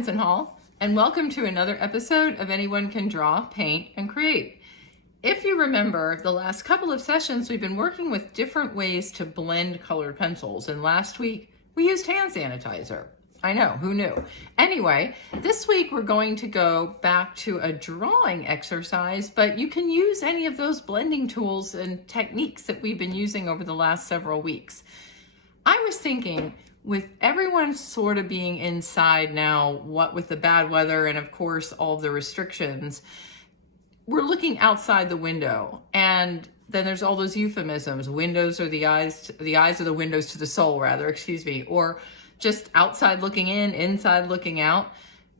Robinson Hall, and welcome to another episode of Anyone Can Draw, Paint, and Create. If you remember, the last couple of sessions we've been working with different ways to blend colored pencils, and last week we used hand sanitizer. I know, who knew? Anyway, this week we're going to go back to a drawing exercise, but you can use any of those blending tools and techniques that we've been using over the last several weeks. I was thinking, with everyone sort of being inside now, what with the bad weather and of course all the restrictions, we're looking outside the window, and then there's all those euphemisms. Windows are the eyes are the windows to the soul, rather, excuse me, or just outside looking in, inside looking out.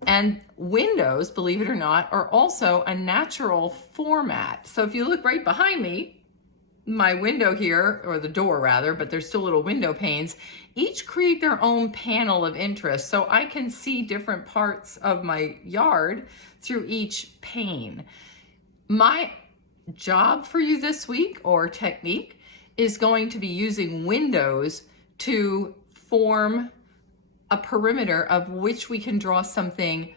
And windows, believe it or not, are also a natural format. So if you look right behind me, my window here, or the door rather, but there's still little window panes, each create their own panel of interest. So I can see different parts of my yard through each pane. My job for you this week, or technique, is going to be using windows to form a perimeter of which we can draw something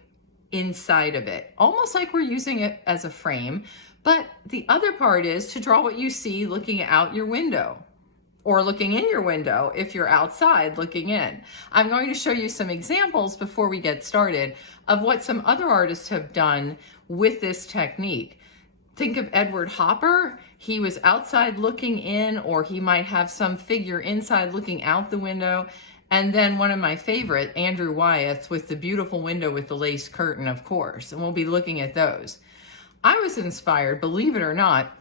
inside of it, almost like we're using it as a frame. But the other part is to draw what you see looking out your window, or looking in your window if you're outside looking in. I'm going to show you some examples before we get started of what some other artists have done with this technique. Think of Edward Hopper. He was outside looking in, or he might have some figure inside looking out the window. And then one of my favorite, Andrew Wyeth, with the beautiful window with the lace curtain, of course. And we'll be looking at those. I was inspired, believe it or not,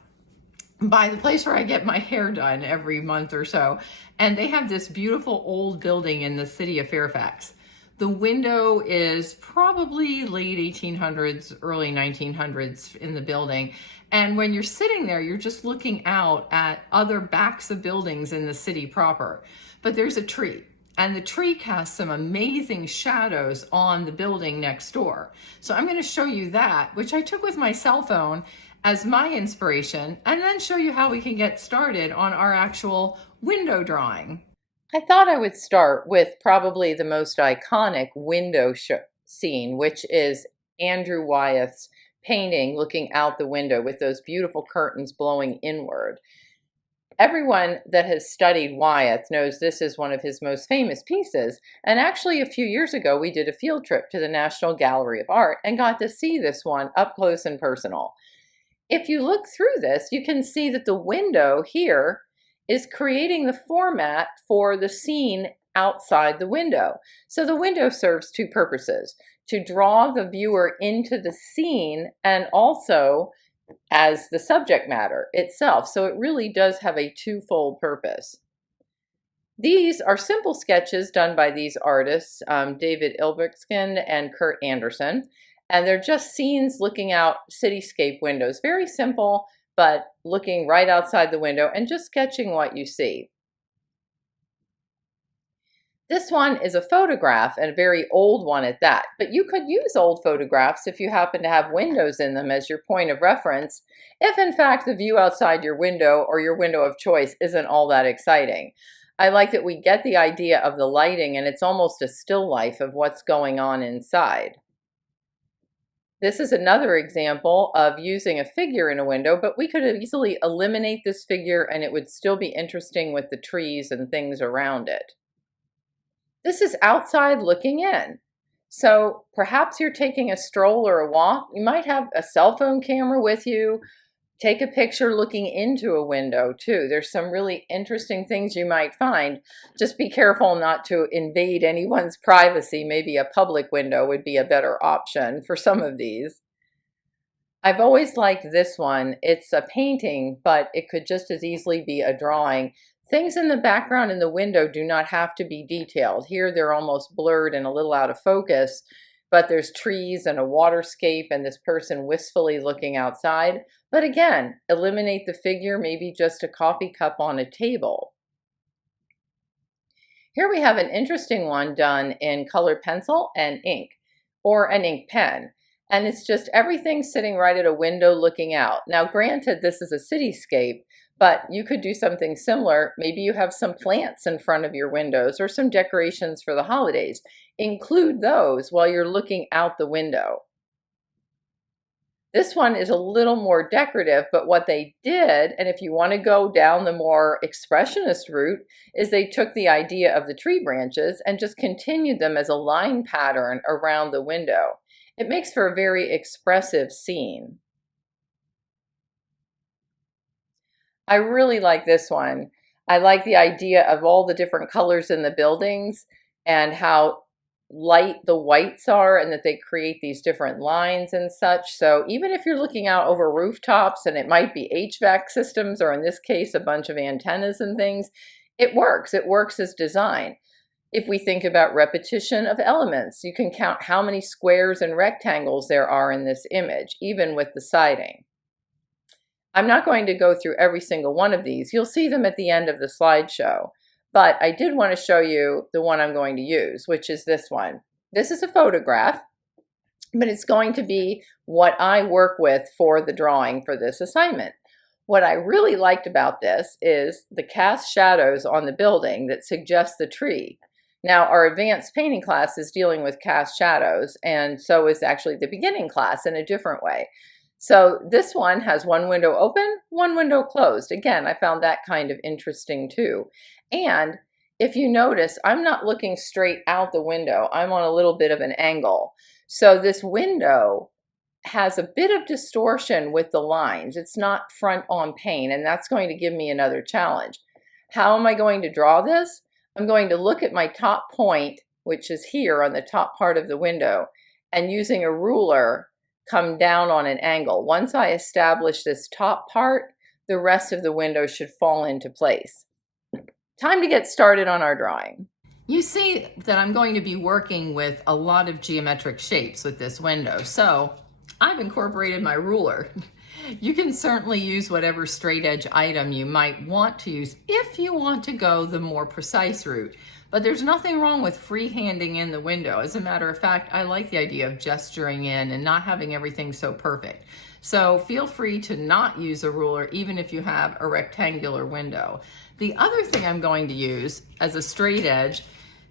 by the place where I get my hair done every month or so. And they have this beautiful old building in the city of Fairfax. The window is probably late 1800s, early 1900s in the building. And when you're sitting there, you're just looking out at other backs of buildings in the city proper. But there's a tree. And the tree casts some amazing shadows on the building next door. So I'm going to show you that, which I took with my cell phone as my inspiration, and then show you how we can get started on our actual window drawing. I thought I would start with probably the most iconic window scene, which is Andrew Wyeth's painting looking out the window with those beautiful curtains blowing inward. Everyone that has studied Wyeth knows this is one of his most famous pieces, and actually a few years ago we did a field trip to the National Gallery of Art and got to see this one up close and personal. If you look through this, you can see that the window here is creating the format for the scene outside the window. So the window serves two purposes: to draw the viewer into the scene and also as the subject matter itself. So it really does have a twofold purpose. These are simple sketches done by these artists, David Ilbexkin and Kurt Anderson, and they're just scenes looking out cityscape windows. Very simple, but looking right outside the window and just sketching what you see. This one is a photograph, and a very old one at that, but you could use old photographs if you happen to have windows in them as your point of reference, if in fact the view outside your window or your window of choice isn't all that exciting. I like that we get the idea of the lighting, and it's almost a still life of what's going on inside. This is another example of using a figure in a window, but we could easily eliminate this figure and it would still be interesting with the trees and things around it. This is outside looking in. So perhaps you're taking a stroll or a walk. You might have a cell phone camera with you. Take a picture looking into a window too. There's some really interesting things you might find. Just be careful not to invade anyone's privacy. Maybe a public window would be a better option for some of these. I've always liked this one. It's a painting, but it could just as easily be a drawing. Things in the background in the window do not have to be detailed. Here they're almost blurred and a little out of focus, but there's trees and a waterscape and this person wistfully looking outside. But again, eliminate the figure, maybe just a coffee cup on a table. Here we have an interesting one done in colored pencil and ink, or an ink pen. And it's just everything sitting right at a window looking out. Now, granted, this is a cityscape, But you could do something similar. Maybe you have some plants in front of your windows or some decorations for the holidays. Include those while you're looking out the window. This one is a little more decorative, but what they did, and if you want to go down the more expressionist route, is they took the idea of the tree branches and just continued them as a line pattern around the window. It makes for a very expressive scene. I really like this one. I like the idea of all the different colors in the buildings and how light the whites are and that they create these different lines and such. So even if you're looking out over rooftops and it might be HVAC systems, or in this case, a bunch of antennas and things, it works. It works as design. If we think about repetition of elements, you can count how many squares and rectangles there are in this image, even with the siding. I'm not going to go through every single one of these. You'll see them at the end of the slideshow. But I did want to show you the one I'm going to use, which is this one. This is a photograph, but it's going to be what I work with for the drawing for this assignment. What I really liked about this is the cast shadows on the building that suggest the tree. Now, our advanced painting class is dealing with cast shadows, and so is actually the beginning class in a different way. So this one has one window open, one window closed. Again, I found that kind of interesting too. And if you notice, I'm not looking straight out the window. I'm on a little bit of an angle. So this window has a bit of distortion with the lines. It's not front on pane, and that's going to give me another challenge. How am I going to draw this? I'm going to look at my top point, which is here on the top part of the window, and using a ruler, come down on an angle. Once I establish this top part, the rest of the window should fall into place. Time to get started on our drawing. You see that I'm going to be working with a lot of geometric shapes with this window, so I've incorporated my ruler. You can certainly use whatever straight edge item you might want to use if you want to go the more precise route. But there's nothing wrong with freehanding in the window. As a matter of fact, I like the idea of gesturing in and not having everything so perfect. So feel free to not use a ruler even if you have a rectangular window. The other thing I'm going to use as a straight edge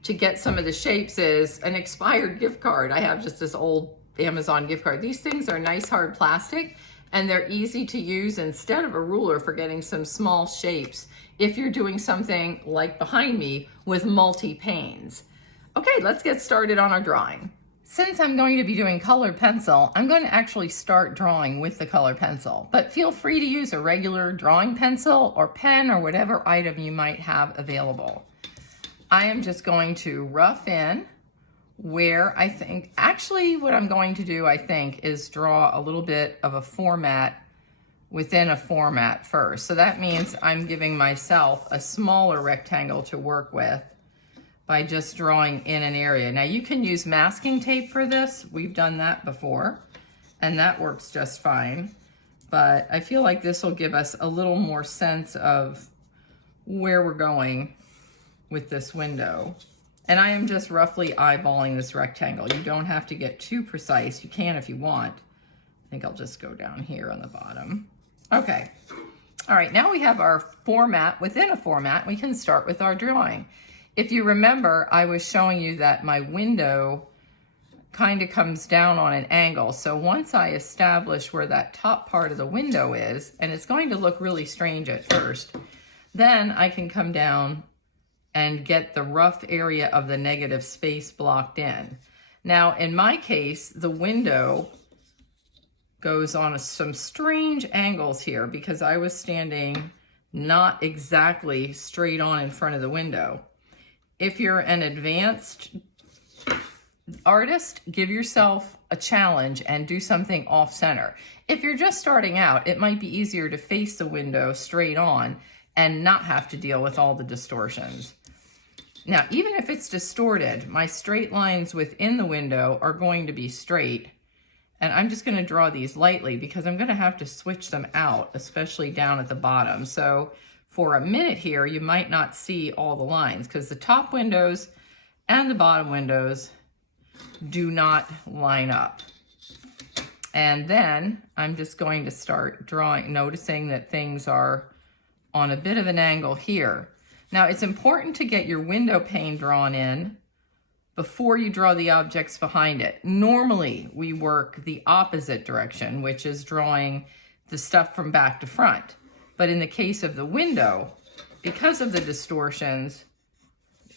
to get some of the shapes is an expired gift card. I have just this old Amazon gift card. These things are nice hard plastic and they're easy to use instead of a ruler for getting some small shapes if you're doing something like behind me with multi-panes. Okay, let's get started on our drawing. Since I'm going to be doing colored pencil, I'm going to actually start drawing with the colored pencil, but feel free to use a regular drawing pencil or pen or whatever item you might have available. I am just going to rough in where I think, actually what I'm going to do, I think, is draw a little bit of a format within a format first. So that means I'm giving myself a smaller rectangle to work with by just drawing in an area. Now you can use masking tape for this. We've done that before, and that works just fine. But I feel like this will give us a little more sense of where we're going with this window. And I am just roughly eyeballing this rectangle. You don't have to get too precise. You can if you want. I think I'll just go down here on the bottom. Okay. All right, now we have our format within a format. We can start with our drawing. If you remember, I was showing you that my window kind of comes down on an angle. So once I establish where that top part of the window is, and it's going to look really strange at first, then I can come down and get the rough area of the negative space blocked in. Now, in my case, the window goes on some strange angles here because I was standing not exactly straight on in front of the window. If you're an advanced artist, give yourself a challenge and do something off center. If you're just starting out, it might be easier to face the window straight on and not have to deal with all the distortions. Now, even if it's distorted, my straight lines within the window are going to be straight. And I'm just going to draw these lightly because I'm going to have to switch them out, especially down at the bottom. So for a minute here, you might not see all the lines because the top windows and the bottom windows do not line up. And then I'm just going to start drawing, noticing that things are on a bit of an angle here. Now it's important to get your window pane drawn in before you draw the objects behind it. Normally we work the opposite direction, which is drawing the stuff from back to front. But in the case of the window, because of the distortions,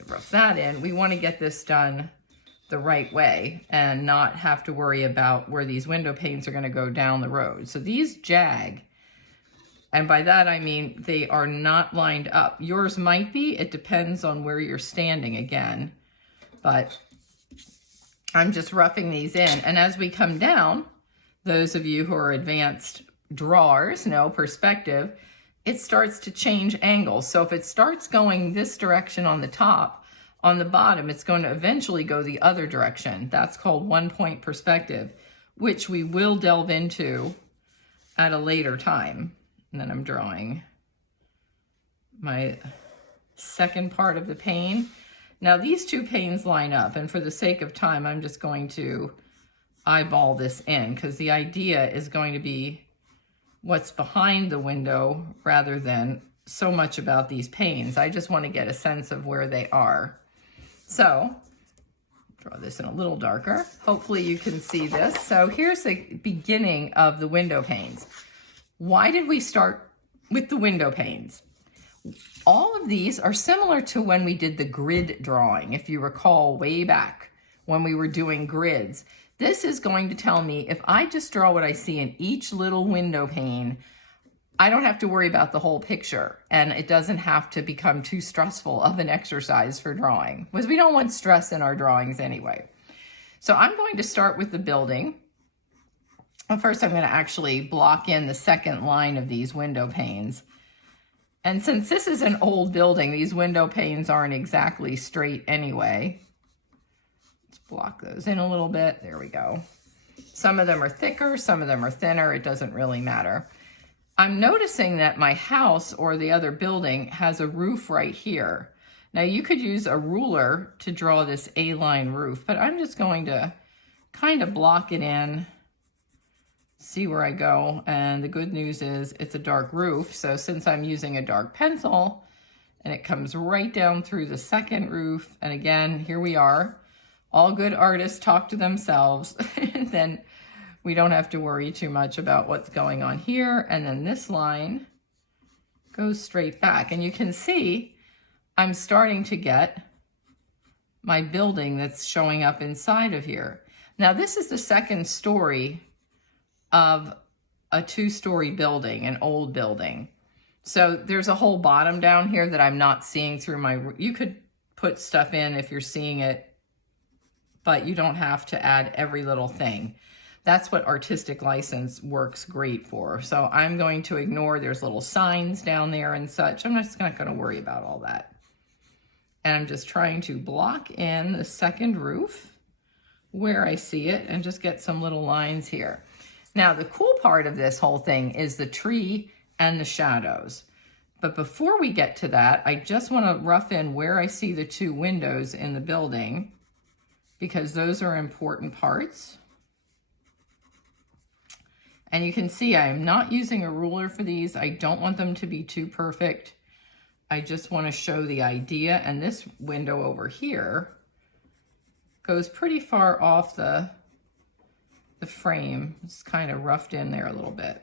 rough that in, we want to get this done the right way and not have to worry about where these window panes are going to go down the road. So these jag, and by that I mean they are not lined up. Yours might be, it depends on where you're standing again, but I'm just roughing these in. And as we come down, those of you who are advanced drawers know perspective, it starts to change angles. So if it starts going this direction on the top, on the bottom, it's going to eventually go the other direction. That's called one-point perspective, which we will delve into at a later time. And then I'm drawing my second part of the pane. Now these two panes line up, and for the sake of time, I'm just going to eyeball this in because the idea is going to be what's behind the window rather than so much about these panes. I just want to get a sense of where they are. So, draw this in a little darker. Hopefully you can see this. So here's the beginning of the window panes. Why did we start with the window panes? All of these are similar to when we did the grid drawing, if you recall way back when we were doing grids. This is going to tell me if I just draw what I see in each little window pane, I don't have to worry about the whole picture, and it doesn't have to become too stressful of an exercise for drawing, because we don't want stress in our drawings anyway. So I'm going to start with the building. First, I'm going to actually block in the second line of these window panes. And since this is an old building, these window panes aren't exactly straight anyway. Let's block those in a little bit. There we go. Some of them are thicker, some of them are thinner. It doesn't really matter. I'm noticing that my house or the other building has a roof right here. Now you could use a ruler to draw this A-line roof, but I'm just going to kind of block it in, see where I go. And the good news is it's a dark roof. So since I'm using a dark pencil and it comes right down through the second roof, and again, here we are, all good artists talk to themselves, and then we don't have to worry too much about what's going on here. And then this line goes straight back. And you can see I'm starting to get my building that's showing up inside of here. Now this is the second story of a two-story building, an old building. So there's a whole bottom down here that I'm not seeing through my, you could put stuff in if you're seeing it, but you don't have to add every little thing. That's what artistic license works great for. So I'm going to ignore, there's little signs down there and such. I'm just not going to worry about all that. And I'm just trying to block in the second roof where I see it and just get some little lines here. Now, the cool part of this whole thing is the tree and the shadows. But before we get to that, I just want to rough in where I see the two windows in the building, because those are important parts. And you can see I'm not using a ruler for these. I don't want them to be too perfect. I just want to show the idea. And this window over here goes pretty far off the frame. It's kind of roughed in there a little bit.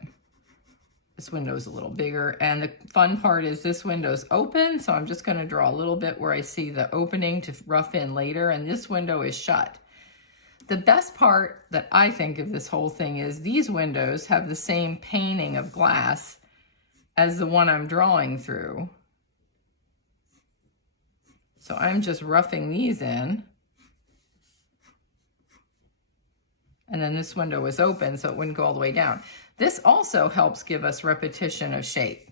This window is a little bigger. And the fun part is this window's open. So I'm just going to draw a little bit where I see the opening to rough in later. And this window is shut. The best part that I think of this whole thing is these windows have the same painting of glass as the one I'm drawing through. So I'm just roughing these in. And then this window is open, so it wouldn't go all the way down. This also helps give us repetition of shape.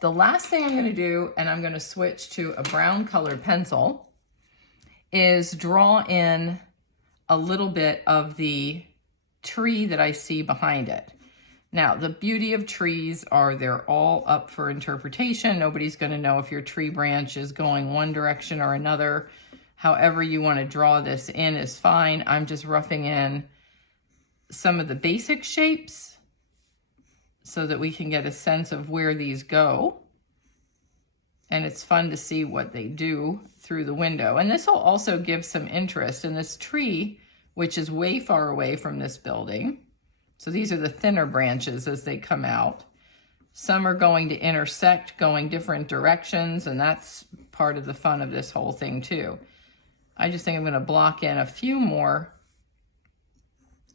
The last thing I'm going to do, and I'm going to switch to a brown colored pencil, is draw in a little bit of the tree that I see behind it. Now, the beauty of trees are they're all up for interpretation. Nobody's going to know if your tree branch is going one direction or another. However you want to draw this in is fine. I'm just roughing in some of the basic shapes so that we can get a sense of where these go. and it's fun to see what they do through the window. And this will also give some interest in this tree, which is way far away from this building. So these are the thinner branches as they come out. Some are going to intersect, going different directions, and that's part of the fun of this whole thing too. I just think I'm going to block in a few more.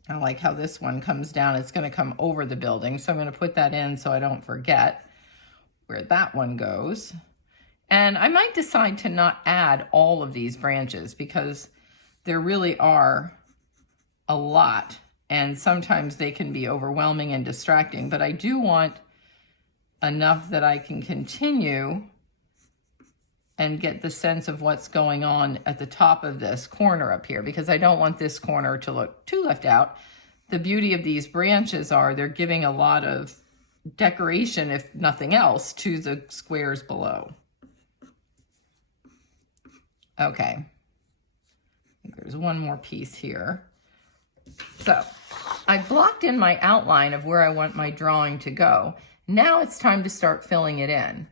I like how this one comes down. It's going to come over the building, so I'm going to put that in so I don't forget where that one goes. And I might decide to not add all of these branches because there really are a lot, and sometimes they can be overwhelming and distracting, but I do want enough that I can continue and get the sense of what's going on at the top of this corner up here, because I don't want this corner to look too left out. The beauty of these branches are they're giving a lot of decoration, if nothing else, to the squares below. Okay, I think there's one more piece here. So I blocked in my outline of where I want my drawing to go. Now it's time to start filling it in.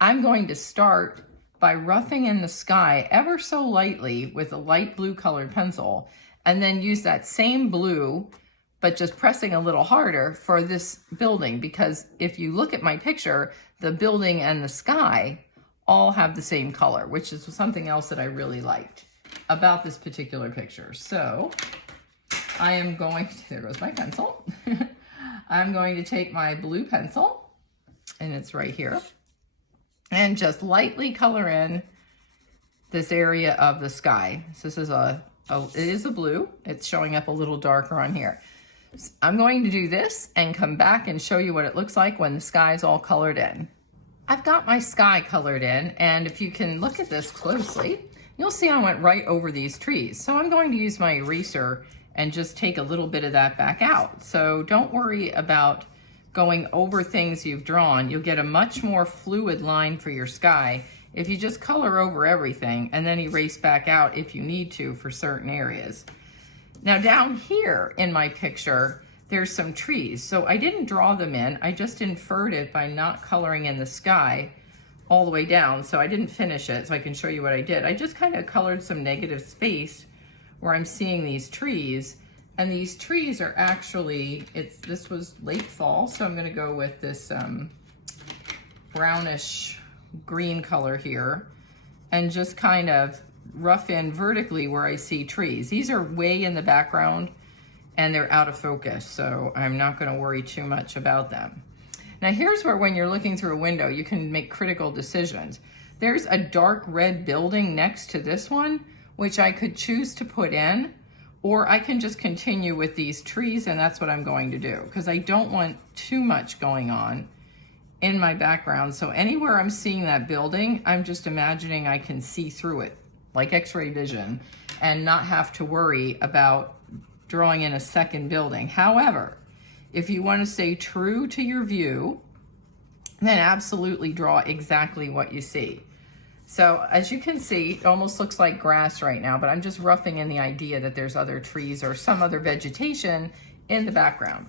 I'm going to start by roughing in the sky ever so lightly with a light blue colored pencil, and then use that same blue, but just pressing a little harder for this building, because if you look at my picture, the building and the sky all have the same color, which is something else that I really liked about this particular picture. So I am going to, there goes my pencil. I'm going to take my blue pencil, and it's right here, and just lightly color in this area of the sky. So this is it is a blue. It's showing up a little darker on here. So I'm going to do this and come back and show you what it looks like when the sky is all colored in. I've got my sky colored in, and if you can look at this closely, you'll see I went right over these trees. So I'm going to use my eraser and just take a little bit of that back out. So don't worry about going over things you've drawn. You'll get a much more fluid line for your sky if you just color over everything and then erase back out if you need to for certain areas. Now down here in my picture, there's some trees. So I didn't draw them in, I just inferred it by not coloring in the sky all the way down. So I didn't finish it, so I can show you what I did. I just kind of colored some negative space where I'm seeing these trees. And these trees are actually, this was late fall, so I'm gonna go with this brownish green color here and just kind of rough in vertically where I see trees. These are way in the background and they're out of focus, so I'm not gonna worry too much about them. Now here's where, when you're looking through a window, you can make critical decisions. There's a dark red building next to this one, which I could choose to put in, or I can just continue with these trees, and that's what I'm going to do, because I don't want too much going on in my background. So anywhere I'm seeing that building, I'm just imagining I can see through it, like X-ray vision, and not have to worry about drawing in a second building. However, if you want to stay true to your view, then absolutely draw exactly what you see. So as you can see, it almost looks like grass right now, but I'm just roughing in the idea that there's other trees or some other vegetation in the background.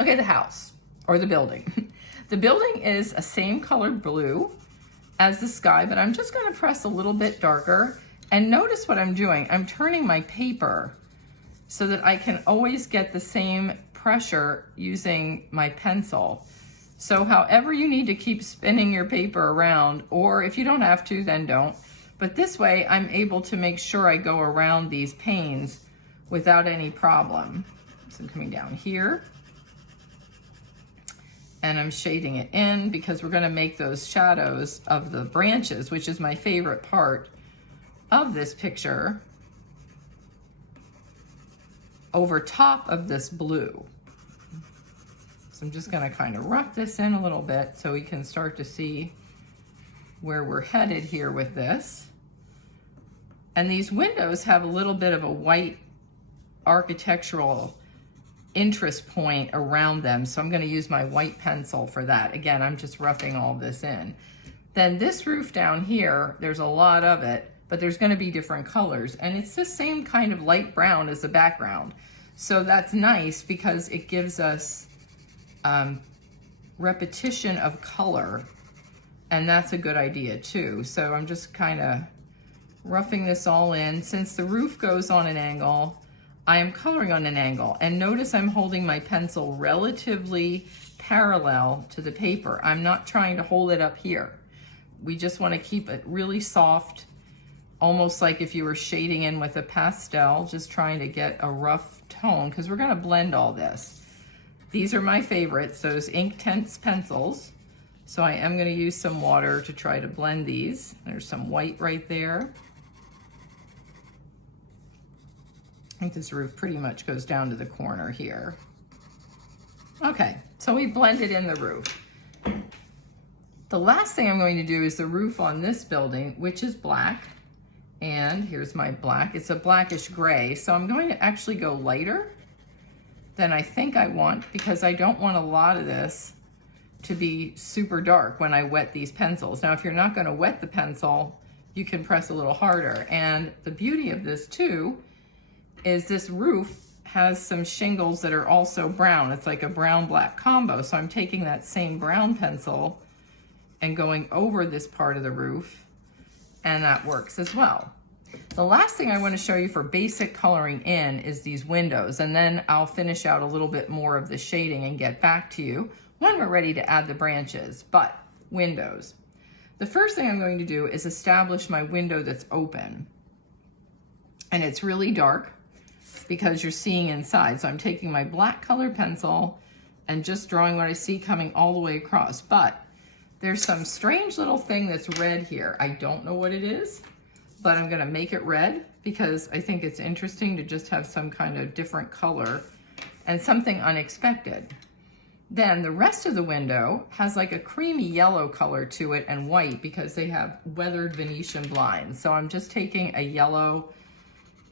Okay, the house or the building. The building is a same colored blue as the sky, but I'm just going to press a little bit darker. And notice what I'm doing. I'm turning my paper so that I can always get the same pressure using my pencil. So however you need to keep spinning your paper around, or if you don't have to, then don't. But this way I'm able to make sure I go around these panes without any problem. So I'm coming down here and I'm shading it in because we're gonna make those shadows of the branches, which is my favorite part of this picture, over top of this blue. So I'm just gonna kind of rough this in a little bit so we can start to see where we're headed here with this. And these windows have a little bit of a white architectural interest point around them. So I'm gonna use my white pencil for that. Again, I'm just roughing all this in. Then this roof down here, there's a lot of it, but there's gonna be different colors. And it's the same kind of light brown as the background. So that's nice because it gives us repetition of color And that's a good idea too. So I'm just kind of roughing this all in. Since the roof goes on an angle, I am coloring on an angle. And notice I'm holding my pencil relatively parallel to the paper. I'm not trying to hold it up here. We just want to keep it really soft, almost like if you were shading in with a pastel, just trying to get a rough tone, because we're going to blend all this. These are my favorites, those Inktense pencils. So I am going to use some water to try to blend these. There's some white right there. I think this roof pretty much goes down to the corner here. Okay, so we blended in the roof. The last thing I'm going to do is the roof on this building, which is black. And here's my black. It's a blackish gray. So I'm going to actually go lighter than I think I want, because I don't want a lot of this to be super dark when I wet these pencils. Now, if you're not going to wet the pencil, you can press a little harder. And the beauty of this too is this roof has some shingles that are also brown. It's like a brown-black combo. So I'm taking that same brown pencil and going over this part of the roof, and that works as well. The last thing I want to show you for basic coloring in is these windows, and then I'll finish out a little bit more of the shading and get back to you when we're ready to add the branches. But windows. The first thing I'm going to do is establish my window that's open. And it's really dark because you're seeing inside. So I'm taking my black colored pencil and just drawing what I see coming all the way across. But there's some strange little thing that's red here. I don't know what it is, but I'm gonna make it red because I think it's interesting to just have some kind of different color and something unexpected. Then the rest of the window has like a creamy yellow color to it and white because they have weathered Venetian blinds. So I'm just taking a yellow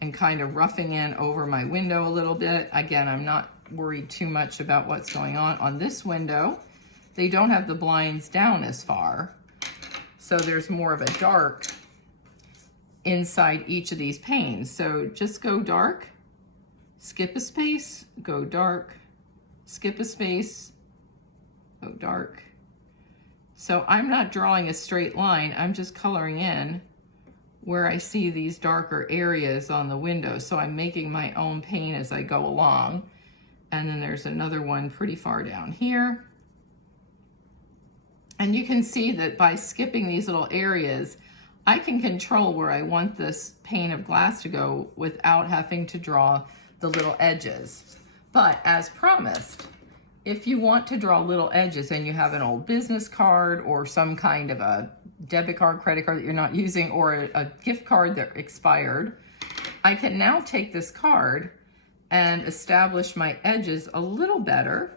and kind of roughing in over my window a little bit. Again, I'm not worried too much about what's going on this window. They don't have the blinds down as far, so there's more of a dark inside each of these panes. So just go dark, skip a space, go dark, skip a space, go dark. So I'm not drawing a straight line, I'm just coloring in where I see these darker areas on the window. So I'm making my own pane as I go along. And then there's another one pretty far down here. And you can see that by skipping these little areas, I can control where I want this pane of glass to go without having to draw the little edges. But as promised, if you want to draw little edges and you have an old business card or some kind of a debit card, credit card that you're not using, or a gift card that expired, I can now take this card and establish my edges a little better.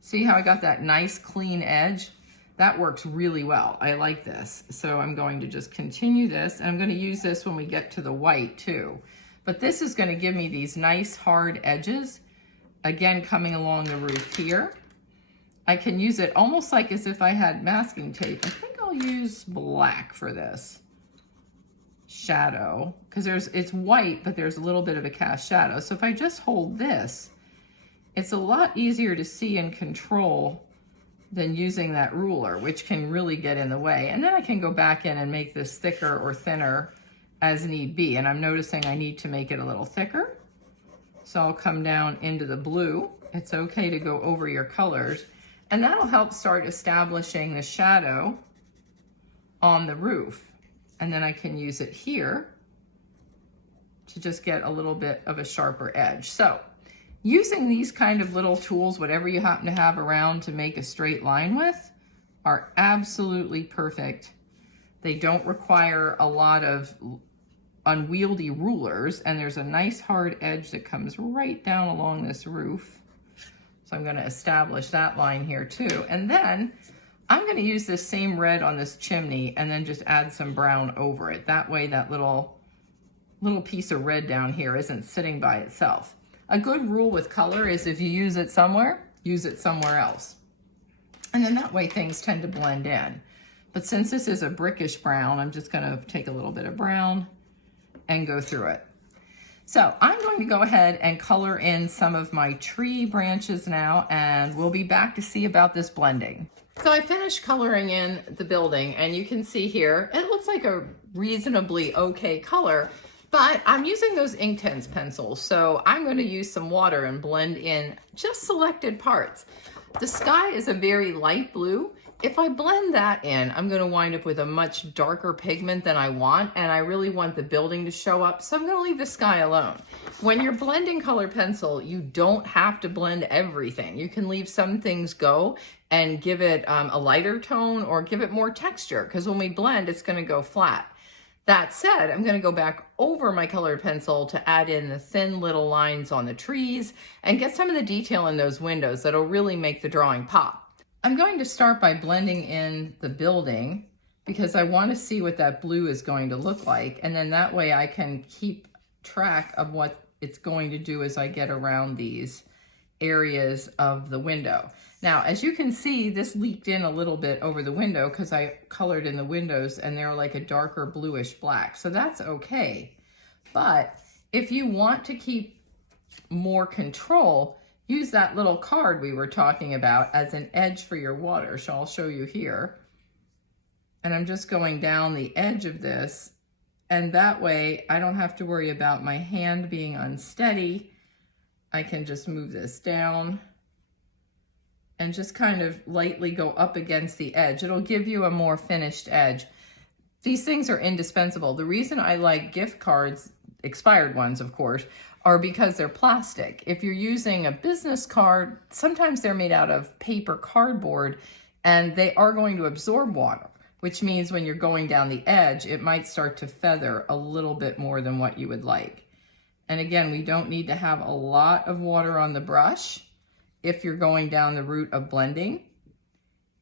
See how I got that nice clean edge? That works really well. I like this. So I'm going to just continue this, and I'm going to use this when we get to the white too. But this is going to give me these nice hard edges, again coming along the roof here. I can use it almost like as if I had masking tape. I think I'll use black for this shadow, because it's white, but there's a little bit of a cast shadow. So if I just hold this, it's a lot easier to see and control than using that ruler, which can really get in the way. And then I can go back in and make this thicker or thinner as need be. And I'm noticing I need to make it a little thicker. So I'll come down into the blue. It's okay to go over your colors. And that'll help start establishing the shadow on the roof. And then I can use it here to just get a little bit of a sharper edge. So using these kind of little tools, whatever you happen to have around to make a straight line with, are absolutely perfect. They don't require a lot of unwieldy rulers, and there's a nice hard edge that comes right down along this roof. So I'm going to establish that line here too. And then I'm going to use this same red on this chimney and then just add some brown over it. That way that little piece of red down here isn't sitting by itself. A good rule with color is if you use it somewhere else. And then that way things tend to blend in. But since this is a brickish brown, I'm just going to take a little bit of brown and go through it. So I'm going to go ahead and color in some of my tree branches now, and we'll be back to see about this blending. So I finished coloring in the building, and you can see here, it looks like a reasonably okay color, but I'm using those Inktense pencils. So I'm going to use some water and blend in just selected parts. The sky is a very light blue. If I blend that in, I'm going to wind up with a much darker pigment than I want, and I really want the building to show up, so I'm going to leave the sky alone. When you're blending colored pencil, you don't have to blend everything. You can leave some things go and give it a lighter tone or give it more texture, because when we blend, it's going to go flat. That said, I'm going to go back over my colored pencil to add in the thin little lines on the trees and get some of the detail in those windows that'll really make the drawing pop. I'm going to start by blending in the building because I want to see what that blue is going to look like, and then that way I can keep track of what it's going to do as I get around these areas of the window. Now, as you can see, this leaked in a little bit over the window because I colored in the windows and they're like a darker bluish black, so that's okay. But if you want to keep more control, use that little card we were talking about as an edge for your water. So I'll show you here. And I'm just going down the edge of this, and that way I don't have to worry about my hand being unsteady. I can just move this down and just kind of lightly go up against the edge. It'll give you a more finished edge. These things are indispensable. The reason I like gift cards, expired ones of course, are because they're plastic. If you're using a business card, sometimes they're made out of paper cardboard and they are going to absorb water, which means when you're going down the edge, it might start to feather a little bit more than what you would like. And again, we don't need to have a lot of water on the brush if you're going down the route of blending.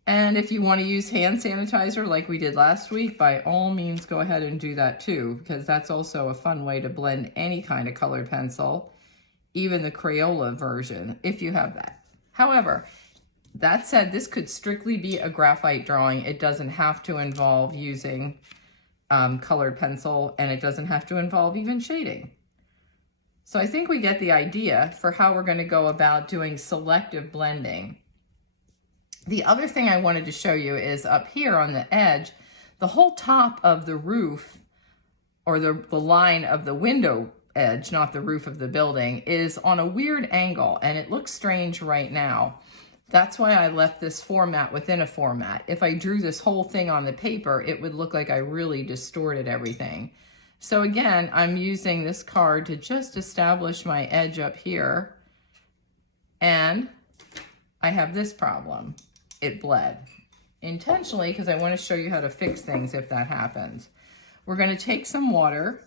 And if you want to use hand sanitizer like we did last week, by all means go ahead and do that too, because that's also a fun way to blend any kind of colored pencil, even the Crayola version, if you have that. However, that said, this could strictly be a graphite drawing. It doesn't have to involve using colored pencil, and it doesn't have to involve even shading. So I think we get the idea for how we're going to go about doing selective blending. The other thing I wanted to show you is up here on the edge, the whole top of the roof, or the line of the window edge, not the roof of the building, is on a weird angle, and it looks strange right now. That's why I left this format within a format. If I drew this whole thing on the paper, it would look like I really distorted everything. So again, I'm using this card to just establish my edge up here, and I have this problem. It bled intentionally because I want to show you how to fix things if that happens. We're going to take some water,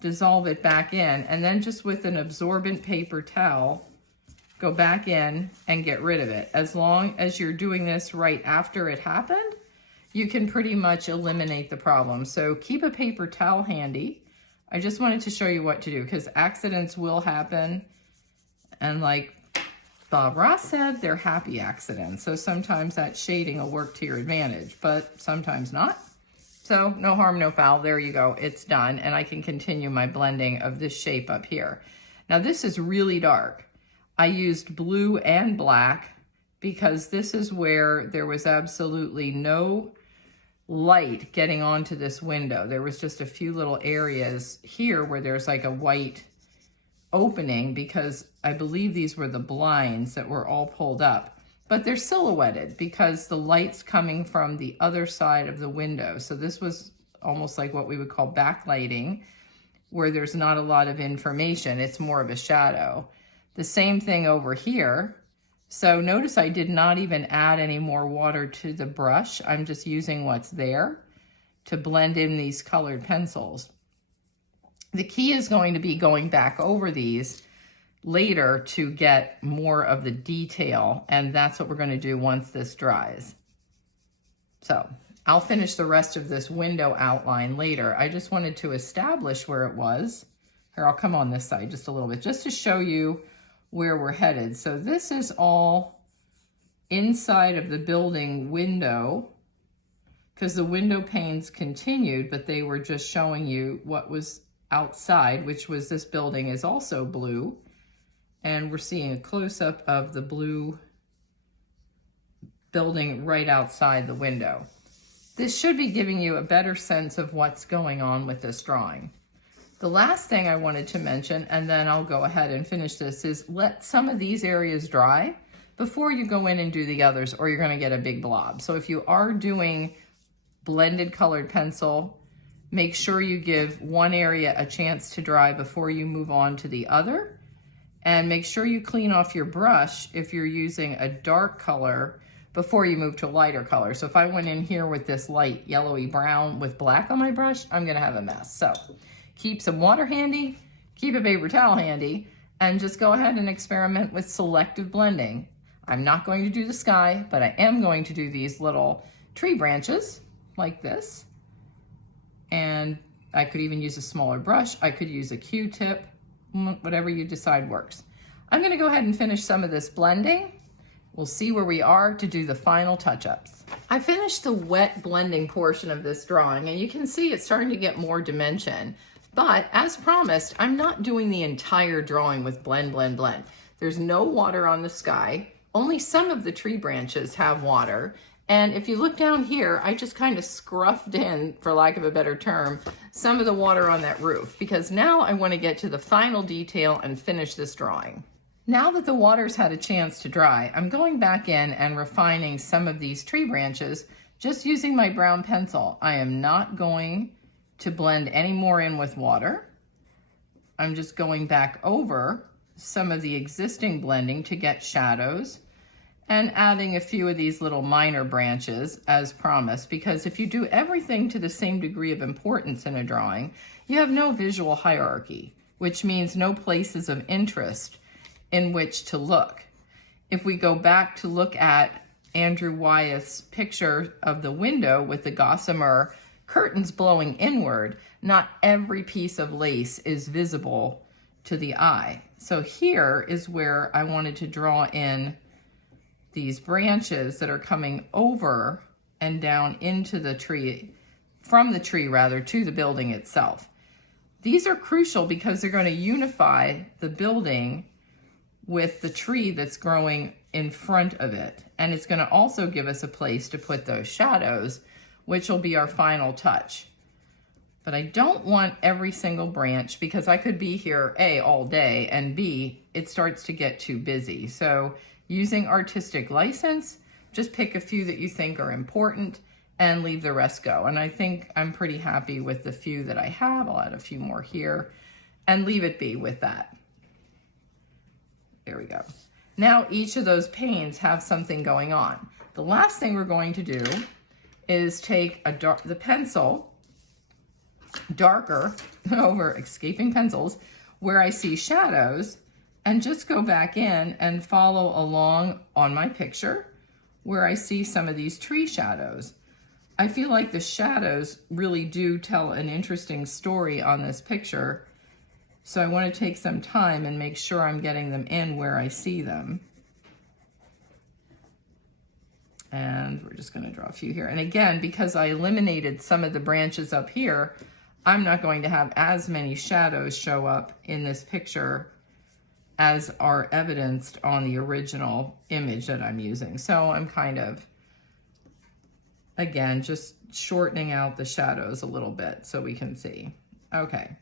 dissolve it back in, and then just with an absorbent paper towel, go back in and get rid of it. As long as you're doing this right after it happened, you can pretty much eliminate the problem. So keep a paper towel handy. I just wanted to show you what to do because accidents will happen. And like Bob Ross said, they're happy accidents. So sometimes that shading will work to your advantage, but sometimes not. So no harm, no foul. There you go. It's done. And I can continue my blending of this shape up here. Now this is really dark. I used blue and black because this is where there was absolutely no light getting onto this window. There was just a few little areas here where there's like a white opening because I believe these were the blinds that were all pulled up, but they're silhouetted because the light's coming from the other side of the window. So this was almost like what we would call backlighting, where there's not a lot of information. It's more of a shadow. The same thing over here. So notice I did not even add any more water to the brush. I'm just using what's there to blend in these colored pencils. The key is going to be going back over these later to get more of the detail, and that's what we're going to do once this dries. So I'll finish the rest of this window outline later. I just wanted to establish where it was. Here, I'll come on this side just a little bit, just to show you where we're headed. So this is all inside of the building window, because the window panes continued, but they were just showing you what was outside, which was this building, is also blue. And we're seeing a close-up of the blue building right outside the window. This should be giving you a better sense of what's going on with this drawing. The last thing I wanted to mention, and then I'll go ahead and finish this, is let some of these areas dry before you go in and do the others, or you're going to get a big blob. So if you are doing blended colored pencil, make sure you give one area a chance to dry before you move on to the other. And make sure you clean off your brush if you're using a dark color before you move to a lighter color. So if I went in here with this light yellowy brown with black on my brush, I'm gonna have a mess. So keep some water handy, keep a paper towel handy, and just go ahead and experiment with selective blending. I'm not going to do the sky, but I am going to do these little tree branches like this. And I could even use a smaller brush. I could use a Q-tip, whatever you decide works. I'm gonna go ahead and finish some of this blending. We'll see where we are to do the final touch-ups. I finished the wet blending portion of this drawing, and you can see it's starting to get more dimension. But as promised, I'm not doing the entire drawing with blend, blend, blend. There's no water on the sky. Only some of the tree branches have water. And if you look down here, I just kind of scruffed in, for lack of a better term, some of the water on that roof, because now I want to get to the final detail and finish this drawing. Now that the water's had a chance to dry, I'm going back in and refining some of these tree branches just using my brown pencil. I am not going to blend any more in with water. I'm just going back over some of the existing blending to get shadows and adding a few of these little minor branches as promised, because if you do everything to the same degree of importance in a drawing, you have no visual hierarchy, which means no places of interest in which to look. If we go back to look at Andrew Wyeth's picture of the window with the gossamer curtains blowing inward, not every piece of lace is visible to the eye. So here is where I wanted to draw in these branches that are coming over and down into the tree, from the tree rather, to the building itself. These are crucial because they're going to unify the building with the tree that's growing in front of it. And it's going to also give us a place to put those shadows, which will be our final touch. But I don't want every single branch, because I could be here A, all day, and B, it starts to get too busy. So using artistic license, just pick a few that you think are important and leave the rest go. And I think I'm pretty happy with the few that I have. I'll add a few more here and leave it be with that. There we go. Now each of those panes have something going on. The last thing we're going to do is take the pencil darker over escaping pencils where I see shadows, and just go back in and follow along on my picture where I see some of these tree shadows. I feel like the shadows really do tell an interesting story on this picture. So I want to take some time and make sure I'm getting them in where I see them. And we're just going to draw a few here. And again, because I eliminated some of the branches up here, I'm not going to have as many shadows show up in this picture as are evidenced on the original image that I'm using. So I'm kind of, again, just shortening out the shadows a little bit so we can see. Okay.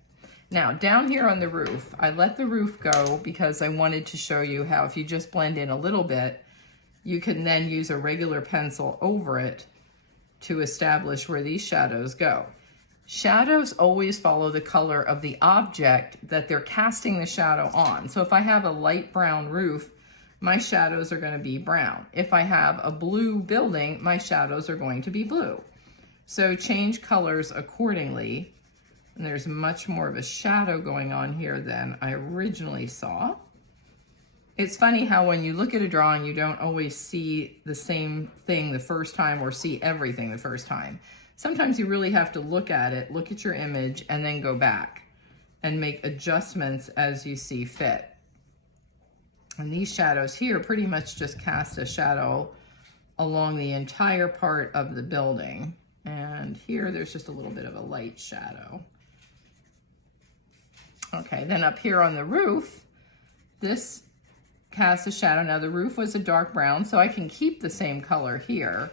Now down here on the roof, I let the roof go because I wanted to show you how if you just blend in a little bit, you can then use a regular pencil over it to establish where these shadows go. Shadows always follow the color of the object that they're casting the shadow on. So if I have a light brown roof, my shadows are going to be brown. If I have a blue building, my shadows are going to be blue. So change colors accordingly. And there's much more of a shadow going on here than I originally saw. It's funny how when you look at a drawing, you don't always see the same thing the first time or see everything the first time. Sometimes you really have to look at it, look at your image, and then go back and make adjustments as you see fit. And these shadows here pretty much just cast a shadow along the entire part of the building. And here there's just a little bit of a light shadow. Okay, then up here on the roof, this casts a shadow. Now the roof was a dark brown, so I can keep the same color here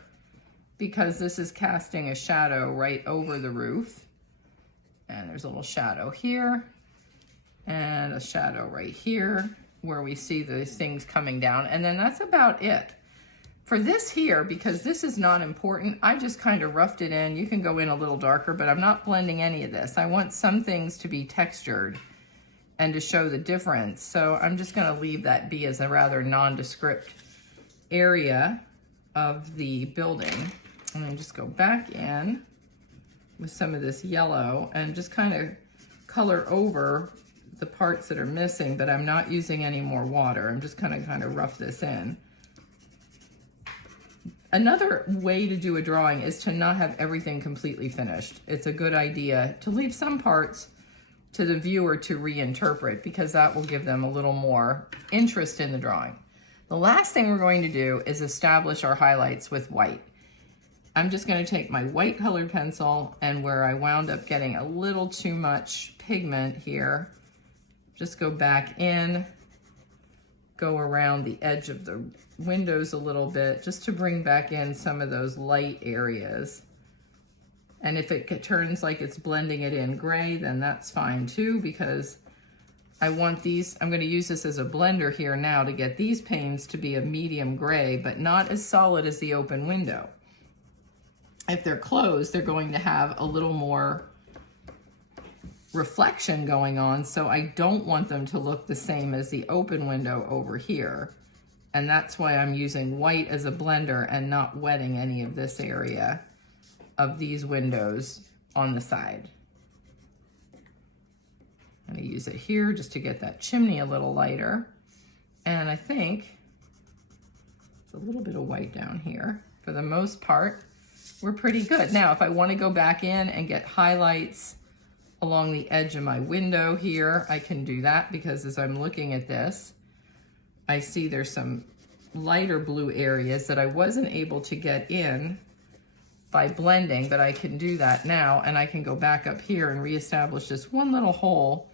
because this is casting a shadow right over the roof. And there's a little shadow here and a shadow right here where we see these things coming down. And then that's about it. For this here, because this is not important, I just kind of roughed it in. You can go in a little darker, but I'm not blending any of this. I want some things to be textured and to show the difference. So I'm just gonna leave that be as a rather nondescript area of the building. And then just go back in with some of this yellow and just kind of color over the parts that are missing, but I'm not using any more water. I'm just kind of rough this in. Another way to do a drawing is to not have everything completely finished. It's a good idea to leave some parts to the viewer to reinterpret because that will give them a little more interest in the drawing. The last thing we're going to do is establish our highlights with white. I'm just going to take my white colored pencil and where I wound up getting a little too much pigment here, just go back in, go around the edge of the windows a little bit just to bring back in some of those light areas. And if it turns like it's blending it in gray, then that's fine too, because I want these, I'm going to use this as a blender here now to get these panes to be a medium gray, but not as solid as the open window. If they're closed, they're going to have a little more reflection going on, so I don't want them to look the same as the open window over here. And that's why I'm using white as a blender and not wetting any of this area of these windows on the side. I'm going to use it here just to get that chimney a little lighter. And I think it's a little bit of white down here. For the most part, we're pretty good. Now, if I want to go back in and get highlights along the edge of my window here, I can do that because as I'm looking at this, I see there's some lighter blue areas that I wasn't able to get in by blending, but I can do that now, and I can go back up here and reestablish this one little hole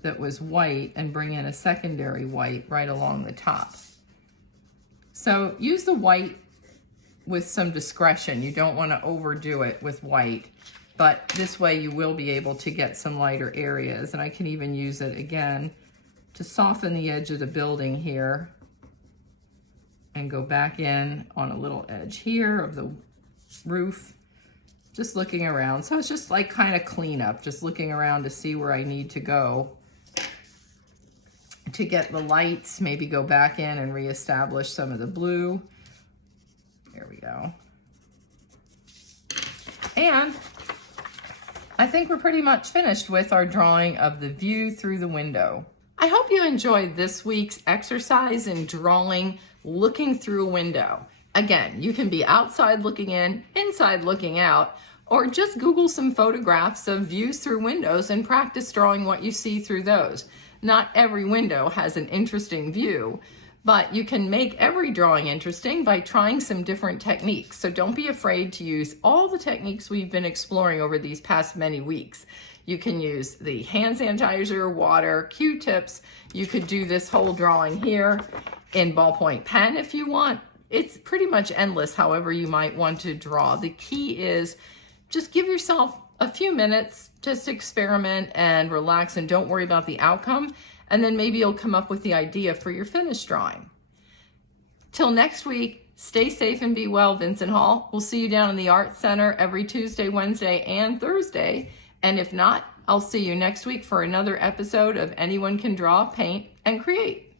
that was white and bring in a secondary white right along the top. So use the white with some discretion. You don't want to overdo it with white, but this way you will be able to get some lighter areas. And I can even use it again to soften the edge of the building here and go back in on a little edge here of the roof, just looking around. So it's just like kind of cleanup, just looking around to see where I need to go to get the lights, maybe go back in and reestablish some of the blue. There we go. And I think we're pretty much finished with our drawing of the view through the window. I hope you enjoyed this week's exercise in drawing looking through a window. Again, you can be outside looking in, inside looking out, or just Google some photographs of views through windows and practice drawing what you see through those. Not every window has an interesting view, but you can make every drawing interesting by trying some different techniques. So don't be afraid to use all the techniques we've been exploring over these past many weeks. You can use the hand sanitizer, water, Q-tips. You could do this whole drawing here in ballpoint pen if you want. It's pretty much endless however you might want to draw. The key is just give yourself a few minutes, just experiment and relax and don't worry about the outcome. And then maybe you'll come up with the idea for your finished drawing. Till next week, stay safe and be well, Vincent Hall. We'll see you down in the Art Center every Tuesday, Wednesday, and Thursday. And if not, I'll see you next week for another episode of Anyone Can Draw, Paint, and Create.